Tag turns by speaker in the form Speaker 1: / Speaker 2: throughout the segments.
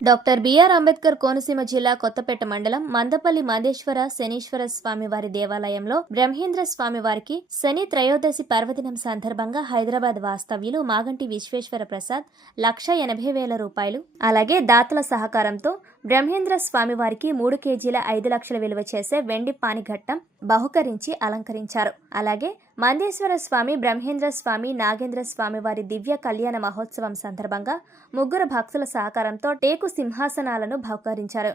Speaker 1: Doctor BR Ambedkar Konaseema జిల్లా కొత్తపేట మండలం మందపల్లి మాదేశ్వర శనీశ్వర స్వామి వారి దేవాలయంలో బ్రహ్మేంద్ర స్వామి వారికి శని త్రయోదశి పర్వదినం సందర్భంగా హైదరాబాద్ వాస్తవ్యులు మాగంటి విశ్వేశ్వర ప్రసాద్ లక్ష ఎనభై వేల రూపాయలు అలాగే దాతల సహకారంతో బ్రహ్మేంద్ర స్వామి వారికి మూడు కేజీల ఐదు లక్షల విలువ చేసే వెండి పానిఘట్టం బహుకరించి అలంకరించారు. అలాగే మందేశ్వర స్వామి బ్రహ్మేంద్ర స్వామి నాగేంద్ర స్వామి వారి దివ్య కళ్యాణ మహోత్సవం సందర్భంగా ముగ్గురు భక్తుల సహకారంతో టేకు సింహాసనాలను బహుకరించారు.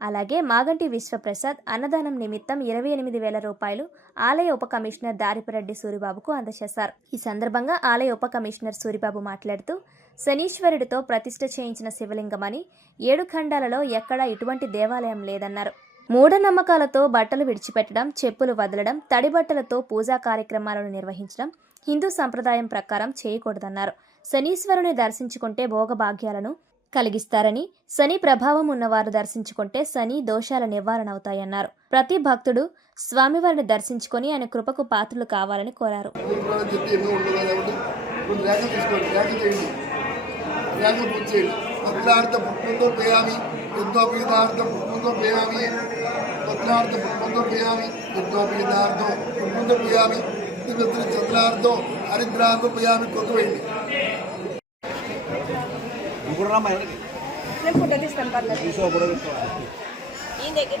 Speaker 1: అలాగే మాగంటి విశ్వప్రసాద్ అన్నదానం నిమిత్తం ఇరవై ఎనిమిది వేల రూపాయలు ఆలయ ఉప కమిషనర్ దారిపరెడ్డి సూరిబాబుకు అందజేశారు. ఈ సందర్భంగా ఆలయ ఉప కమిషనర్ సూరిబాబు మాట్లాడుతూ శనీశ్వరుడితో ప్రతిష్ఠ చేయించిన శివలింగమని ఏడు ఖండాలలో ఎక్కడా ఇటువంటి దేవాలయం లేదన్నారు. మూఢనమ్మకాలతో బట్టలు విడిచిపెట్టడం చెప్పులు వదలడం తడి బట్టలతో పూజా కార్యక్రమాలను నిర్వహించడం హిందూ సంప్రదాయం ప్రకారం చేయకూడదన్నారు. శనీశ్వరుని దర్శించుకుంటే భోగభాగ్యాలను కలిగిస్తారని శని ప్రభావం ఉన్నవారు దర్శించుకుంటే శని దోషాల నివారణ అవుతాయన్నారు ప్రతి భక్తుడు స్వామివారిని దర్శించుకొని ఆయన కృపకు పాత్రలు కావాలని కోరారు.
Speaker 2: తీసుకోండి రేఖ చేయండి రేఖ పూజ చేయండి పత్రార్థ పుష్పంతో పేయామి యుద్ధోపీతార్థం పుష్పంతో పేయామి పేయామి యుద్ధోపీతార్థం పుష్పంతో పేయామి మిత్ర చంద్రార్థం హరిద్రార్థం పేయామి
Speaker 3: నేను ఫోటో తీస్తాను పర్లేదు. ఈ దగ్గర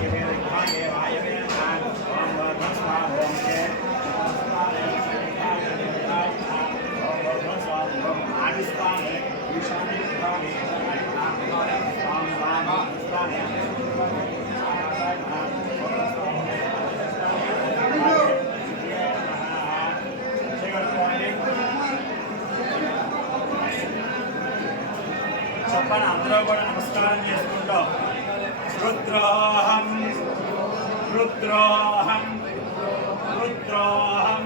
Speaker 4: చెప్పండి అందరూ కూడా నమస్కారం చేసుకుంటాం రుద్రోహం రుద్రోహం రుద్రోహం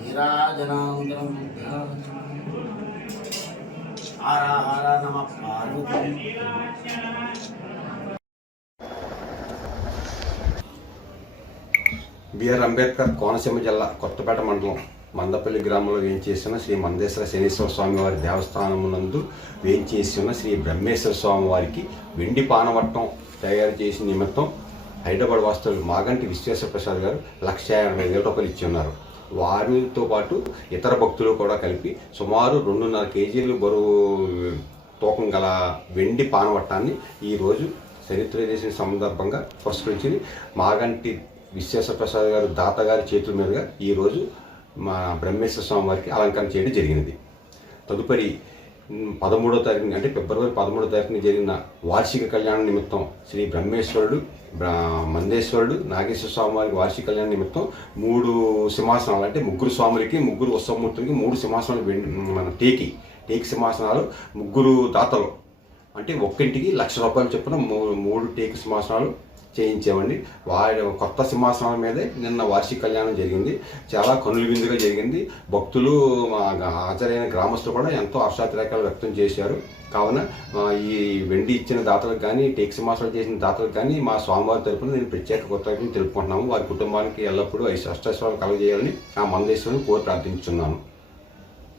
Speaker 5: నీరాజనానందరం హర హర నమ పార్వతి.
Speaker 6: బిఆర్ అంబేద్కర్ కోనసీమ జిల్లా కొత్తపేట మండలం
Speaker 7: మందపల్లి గ్రామంలో వేయించేసిన శ్రీ మందేశ్వర శనీశ్వర స్వామి వారి దేవస్థానమునందు వేయించేసిన శ్రీ బ్రహ్మేశ్వర స్వామి వారికి వెండి పానవట్టం తయారు చేసిన నిమిత్తం హైదరాబాద్ వాస్తవులు మాగంటి విశ్వేశ్వర ప్రసాద్ గారు లక్ష ఎనభై వేల రూపాయలు ఇచ్చి ఉన్నారు. వారితో పాటు ఇతర భక్తులు కూడా కలిపి సుమారు రెండున్నర కేజీలు బరువు తూకం గల వెండి పానవట్టాన్ని ఈరోజు చరిత్ర చేసిన సందర్భంగా పురస్కరించి మాగంటి విశ్వేశ్వర ప్రసాద్ గారు దాత గారి చేతుల మీదుగా ఈరోజు మా బ్రహ్మేశ్వర స్వామి వారికి అలంకరణ చేయడం జరిగినది. తదుపరి పదమూడో తారీఖుని అంటే ఫిబ్రవరి పదమూడో తారీఖున జరిగిన వార్షిక కళ్యాణ నిమిత్తం శ్రీ బ్రహ్మేశ్వరుడు మందేశ్వరుడు నాగేశ్వర స్వామి వారికి వార్షిక కళ్యాణ నిమిత్తం మూడు సింహాసనాలు అంటే ముగ్గురు స్వాములకి ముగ్గురు ఉత్సవమూర్తులకి మూడు సింహాసనాలు మన టేకి టేకి సింహాసనాలు ముగ్గురు దాతలు. అంటే ఒక్కింటికి లక్ష రూపాయలు చొప్పున మూ- మూడు టేకు సింహాసనాలు చేయించామండి వారి కొత్త సింహాసనాల మీదే నిన్న వార్షిక కళ్యాణం జరిగింది. చాలా కనుల విందుగా జరిగింది. భక్తులు హాజరైన గ్రామస్తులు కూడా ఎంతో హర్షాతిరేకాలు వ్యక్తం చేశారు. కావున ఈ వెండి ఇచ్చిన దాతలకు కానీ టేక్ సింహాసనాలు చేసిన దాతలకు కానీ మా స్వామివారి తరపున నేను ప్రత్యేక కృతజ్ఞతలు తెలుపుకుంటున్నాము. వారి కుటుంబానికి ఎల్లప్పుడూ ఐ అష్టాశ్వరాలు కలగజేయాలని ఆ మందేశ్వరుని కోరి ప్రార్థించున్నాను